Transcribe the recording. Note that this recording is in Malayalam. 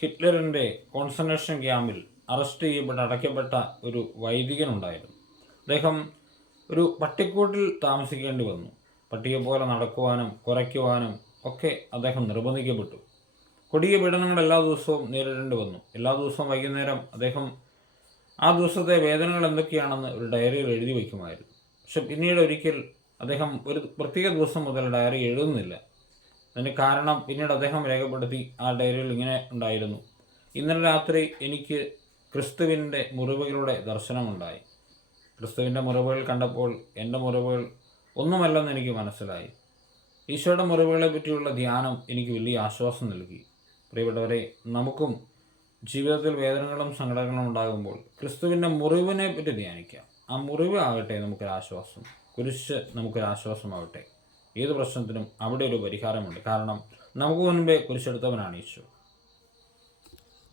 ഹിറ്റ്ലറിന്റെ കോൺസെൻട്രേഷൻ ക്യാമ്പിൽ അറസ്റ്റ് ചെയ്യപ്പെട്ട് അടയ്ക്കപ്പെട്ട ഒരു വൈദികനുണ്ടായിരുന്നു. അദ്ദേഹം ഒരു പട്ടിക്കൂട്ടിൽ താമസിക്കേണ്ടി വന്നു. പട്ടിയെ പോലെ നടക്കുവാനും കുറയ്ക്കുവാനും ഒക്കെ അദ്ദേഹം നിർബന്ധിക്കപ്പെട്ടു. കൊടിയ പീഡനങ്ങൾ എല്ലാ ദിവസവും നേരിടേണ്ടി വന്നു. എല്ലാ ദിവസവും വൈകുന്നേരം അദ്ദേഹം ആ ദിവസത്തെ വേദനകൾ എന്തൊക്കെയാണെന്ന് ഒരു ഡയറിയിൽ എഴുതി വയ്ക്കുമായിരുന്നു. പക്ഷെ പിന്നീട് ഒരിക്കൽ അദ്ദേഹം ഒരു പ്രത്യേക ദിവസം മുതൽ ഡയറി എഴുതുന്നില്ല. അതിന് കാരണം പിന്നീട് അദ്ദേഹം രേഖപ്പെടുത്തി ആ ഡയറിയിൽ ഇങ്ങനെ ഉണ്ടായിരുന്നു. ഇന്നലെ രാത്രി എനിക്ക് ക്രിസ്തുവിന്റെ മുറിവുകളുടെ ദർശനമുണ്ടായി. ക്രിസ്തുവിന്റെ മുറിവുകൾ കണ്ടപ്പോൾ എന്റെ മുറിവുകൾ ഒന്നുമല്ലെന്ന് എനിക്ക് മനസ്സിലായി. ഈശോയുടെ മുറിവുകളെ പറ്റിയുള്ള ധ്യാനം എനിക്ക് വലിയ ആശ്വാസം നൽകി. പ്രിയപ്പെട്ടവരെ നമുക്കും ജീവിതത്തിൽ വേദനകളും സങ്കടങ്ങളും ഉണ്ടാകുമ്പോൾ ക്രിസ്തുവിന്റെ മുറിവിനെ പറ്റി ധ്യാനിക്കാം. ആ മുറിവ് ആകട്ടെ നമുക്കൊരാശ്വാസം. കുരിശ് നമുക്കൊരാശ്വാസമാകട്ടെ ഏത് പ്രശ്നത്തിനും അവിടെ ഒരു പരിഹാരമുണ്ട്. കാരണം നമുക്ക് മുൻപേ കുരിശെടുത്തവനാണ് ഈശോ